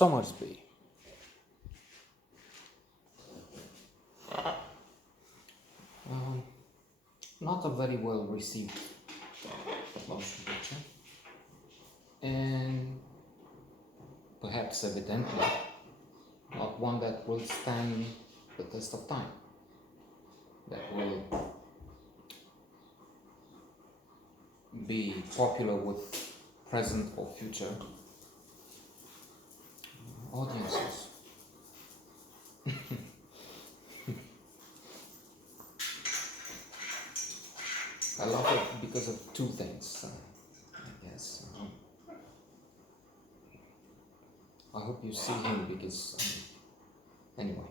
Sommersby. Um, Not a very well received motion picture, and perhaps evidently not one that will stand the test of time, that will be popular with present or future audiences. I love it because of two things, I guess. I hope you see him because, anyway.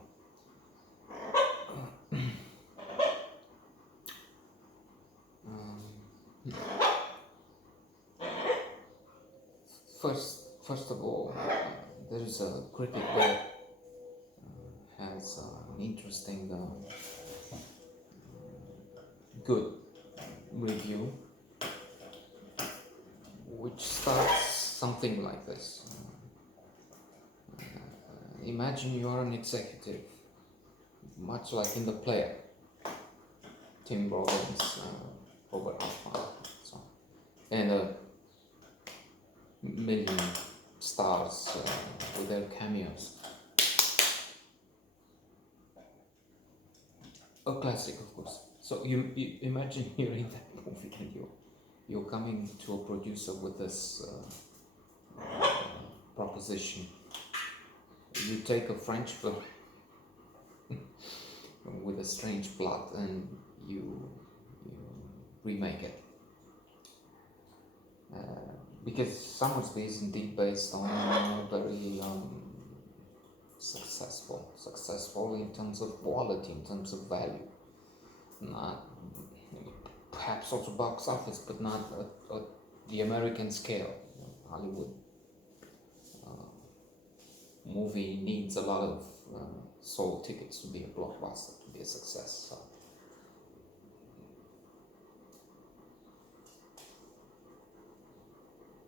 First of all, there is a critic that has an interesting, good review, which starts something like this. Imagine you are an executive, much like in The Player, Tim Robbins, Robert Altman, so on, and a million stars with their cameos. A classic, of course. So you imagine you're in that movie and you're coming to a producer with this proposition. You take a French film with a strange plot and you remake it. Because Sommersby is indeed based on a very successful in terms of quality, in terms of value. Not perhaps also box office, but not at the American scale. Hollywood movie needs a lot of sold tickets to be a blockbuster, to be a success. So.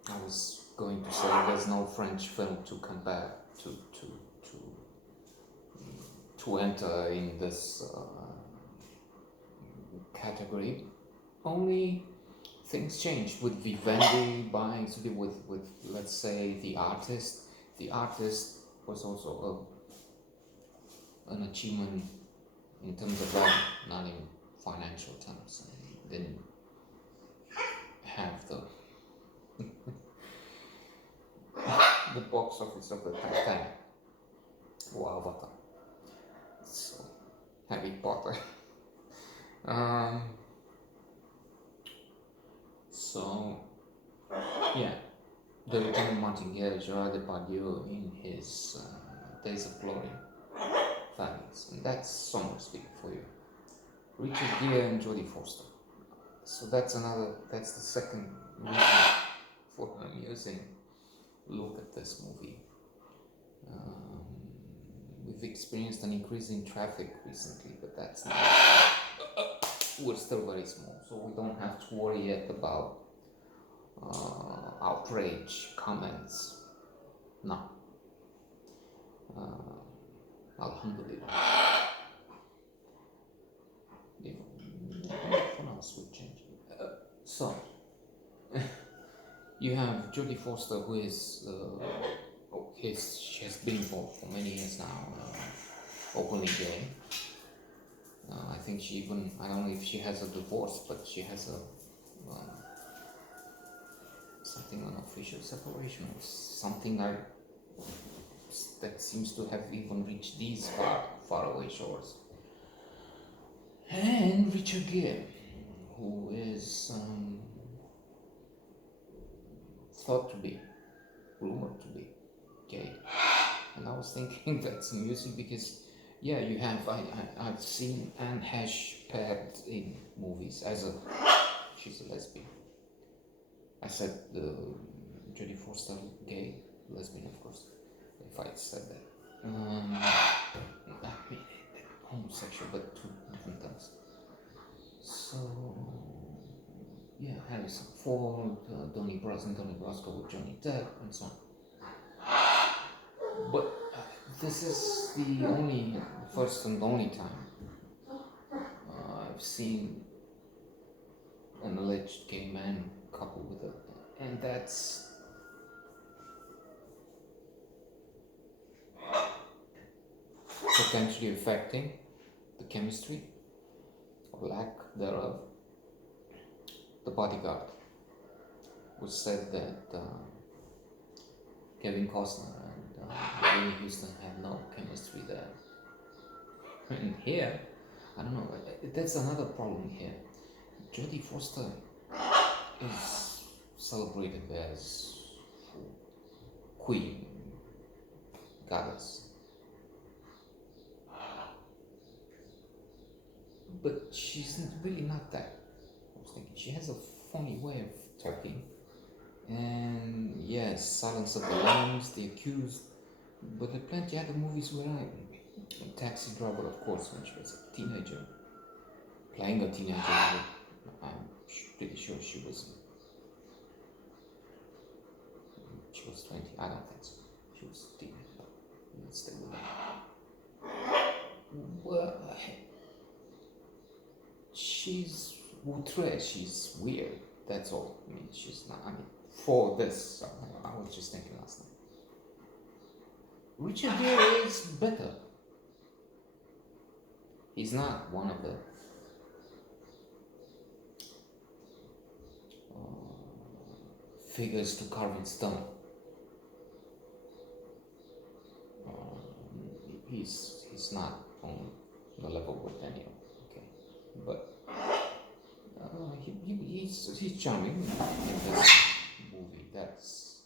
I was going to say there's no French film to compare to enter in this category. Only things changed with Vivendi buying with let's say the artist. The artist was also an achievement in terms of value, not in financial terms. He didn't have the box office of the Titanic or Avatar. So Harry Potter. So yeah, the Lieutenant Martingale, Gerard Depardieu in his Days of Glory, fabulous, and that's Sommersby for you. Richard Gere and Jodie Foster. So that's the second reason for an amusing look at this movie. We've experienced an increase in traffic recently, but that's not. We're still very small, so we don't have to worry yet about outrage, comments. No. Alhamdulillah. Nothing else would change. So, you have Jodie Foster, who is she has been involved for many years now, openly gay. I think she even, I don't know if she has a divorce, but she has a something unofficial separation, or something that seems to have even reached these far away shores. And Richard Gere, who is thought to be, rumored to be gay. And I was thinking that's amusing because, yeah, you have, I've seen Anne Hesh paired in movies as she's a lesbian. I said Jodie Foster gay, lesbian, of course, if I said that. I mean, homosexual, but two different terms. So, yeah, Harrison Ford, Donnie Brasco with Johnny Depp, and so on. This is the only, first and only time I've seen an alleged gay man couple with a, and that's potentially affecting the chemistry or lack thereof. The bodyguard was said that Kevin Costner and Whitney Houston had no chemistry there. And here, I don't know, that's another problem here. Jodie Foster is celebrated as queen, goddess. But she's really not that. I was thinking she has a funny way of talking. And yes, Silence of the Lambs, The Accused, but there are plenty other movies where Taxi Driver, of course, when she was a teenager, playing a teenager. I'm pretty sure she was 20. I don't think so. She was a teenager. Let's stay with that. Well, she's outre. She's weird. That's all. I mean, she's not. I mean, for this, I was just thinking last night. Richard Gere is better. He's not one of the figures to carve in stone. He's not on the level with Daniel, okay, but he's charming in this movie. That's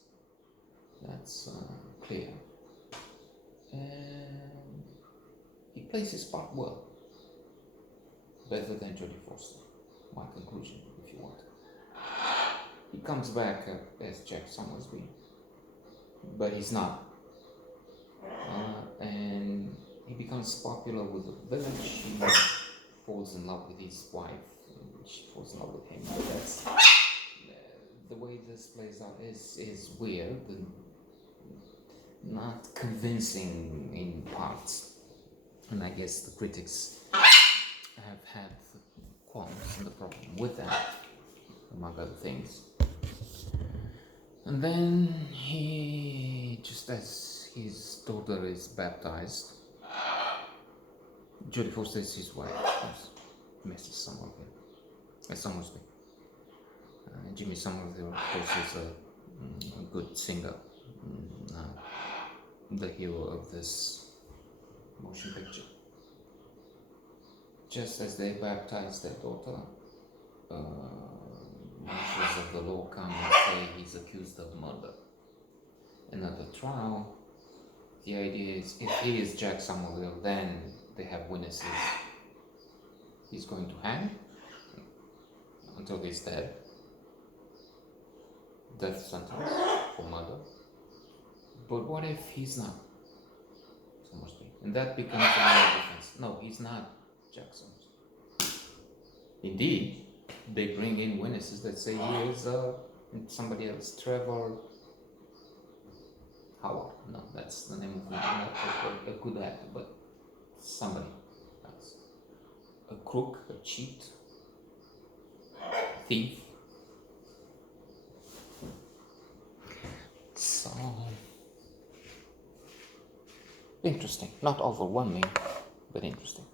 clear, and he plays his part well, better than Jodie Foster. My conclusion, if you want. He comes back as Jack Sommersby, but he's not. And he becomes popular with the village. He falls in love with his wife. She falls in love with him. But that's the way this plays out is weird and not convincing in parts. And I guess the critics have had qualms and the problem with that, among other things. And then he, just as his daughter is baptized, Jodie Foster is his wife, Mrs. Sommersby. Jimmy Somerville, of course, is a good singer, the hero of this motion picture. Just as they baptize their daughter, officials of the law come and say he's accused of murder. And at the trial, the idea is if he is Jack Somerville, then they have witnesses. He's going to hang until he's dead. Death sentence for murder. But what if he's not Sommersby? And that becomes another defense. No, he's not Jack Sommersby. Indeed, they bring in witnesses that say he is somebody else, Trevor Howard. No, that's the name of a good actor, but somebody else. A crook, a cheat, thief. So interesting, not overwhelming, but interesting.